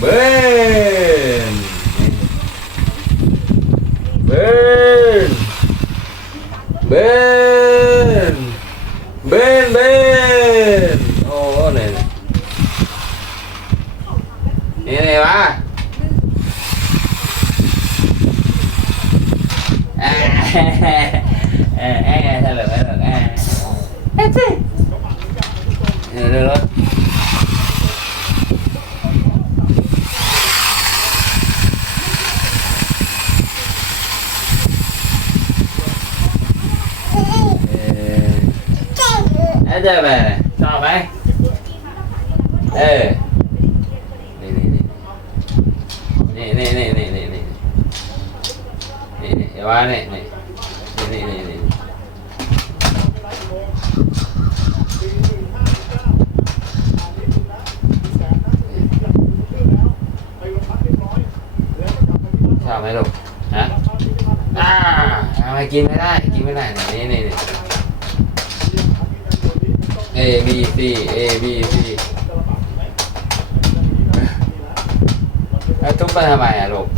bên. Bên. Bên. Bên bên. Ô này. Này này ba. À. À thay lửa thay lửa à, à được rồi เอาเจอไปชอบไหมเออนี่นี่นี่นี่นี่นี่นี่นี่นี่นี่เอวานี่นี่นี่นี่นี่ชอบไหมลูกฮะอ่าไม่กินไม่ได้กินไม่ได้นี่นี่นี่ B C A B C แล้วทุบไปทำไมอะลูก